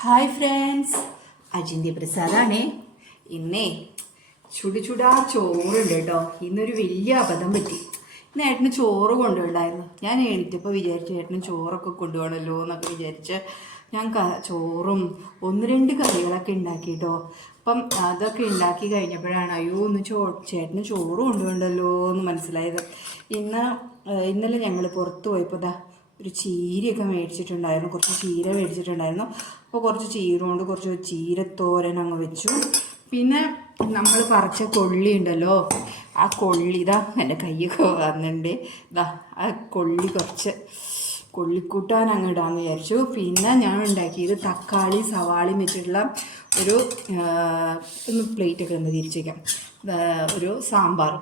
Hi friends അജിന്ത്യ പ്രസാദാണേ. ഇന്നേ ചുടി ചുടാ ചോറുണ്ട് കേട്ടോ. ഇന്നൊരു വലിയ അബദ്ധം പറ്റി. ഇന്ന് ഏട്ടന് ചോറ് കൊണ്ടുപോയിണ്ടായിരുന്നു ഞാൻ എണീറ്റപ്പോൾ വിചാരിച്ചു ഏട്ടന് ചോറൊക്കെ കൊണ്ടുപോകണമല്ലോ എന്നൊക്കെ വിചാരിച്ച് ഞാൻ ചോറും ഒന്ന് രണ്ട് കറികളൊക്കെ ഉണ്ടാക്കി കേട്ടോ അപ്പം അതൊക്കെ ഉണ്ടാക്കി കഴിഞ്ഞപ്പോഴാണ് അയ്യോ ഒന്ന് ചോ ചേട്ടന് ചോറ് കൊണ്ടുപോകണ്ടല്ലോ എന്ന് മനസ്സിലായത്. ഇന്ന് ഇന്നലെ ഞങ്ങൾ പുറത്ത് പോയപ്പോൾ ഒരു ചീരയൊക്കെ മേടിച്ചിട്ടുണ്ടായിരുന്നു. കുറച്ച് ചീര മേടിച്ചിട്ടുണ്ടായിരുന്നു. അപ്പോൾ കുറച്ച് ചീര കൊണ്ട് കുറച്ച് ചീരത്തോരൻ അങ്ങ് വെച്ചു. പിന്നെ നമ്മൾ പറിച്ച കൊള്ളി ഉണ്ടല്ലോ ആ കൊള്ളി ഇതാ എന്റെ കൈയൊക്കെ വന്നിട്ടുണ്ട്. ഇതാ ആ കൊള്ളി കുറച്ച് കൊള്ളിക്കൂട്ടാൻ അങ്ങ് ഇടാമെന്ന് വിചാരിച്ചു. പിന്നെ ഞാൻ ഉണ്ടാക്കിയത് തക്കാളി സവാളയും വെച്ചിട്ടുള്ള ഒരു ഒന്ന് പ്ലേറ്റൊക്കെ ഒന്ന് തിരിച്ചേക്കാം ഒരു സാമ്പാർ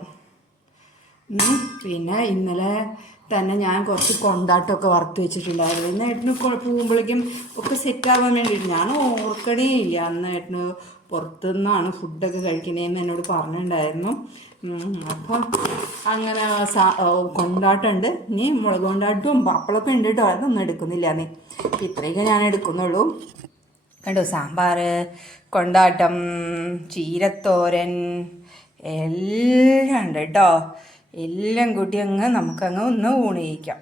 പിന്നെ ഇന്നലെ തന്നെ ഞാൻ കുറച്ച് കൊണ്ടാട്ടമൊക്കെ വറുത്ത് വെച്ചിട്ടുണ്ടായിരുന്നു. ഇന്ന് ഏട്ടന് പോകുമ്പോഴേക്കും ഒക്കെ സെറ്റ് ആവാൻ വേണ്ടിയിട്ട് ഞാൻ ഓർക്കണേ ഇല്ല. അന്ന് ഏട്ടന് പുറത്തുനിന്നാണ് ഫുഡൊക്കെ കഴിക്കണേന്ന് എന്നോട് പറഞ്ഞിട്ടുണ്ടായിരുന്നു. അപ്പം അങ്ങനെ സാ- കൊണ്ടാട്ടമുണ്ട്. ഇനി മുളക് കൊണ്ടാട്ടവും പപ്പളൊക്കെ ഉണ്ട് കേട്ടോ. അതൊന്നും എടുക്കുന്നില്ല നീ ഇത്രയൊക്കെ ഞാൻ എടുക്കുന്നുള്ളൂ. കണ്ടോ? സാമ്പാർ കൊണ്ടാട്ടം ചീരത്തോരൻ എല്ലാം ഉണ്ട് കേട്ടോ. എല്ലാം കൂട്ടി അങ്ങ് നമുക്കങ്ങ് ഒന്ന് ഊണയിക്കാം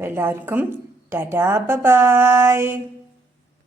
എല്ലാവർക്കും ടാറ്റാ ബൈ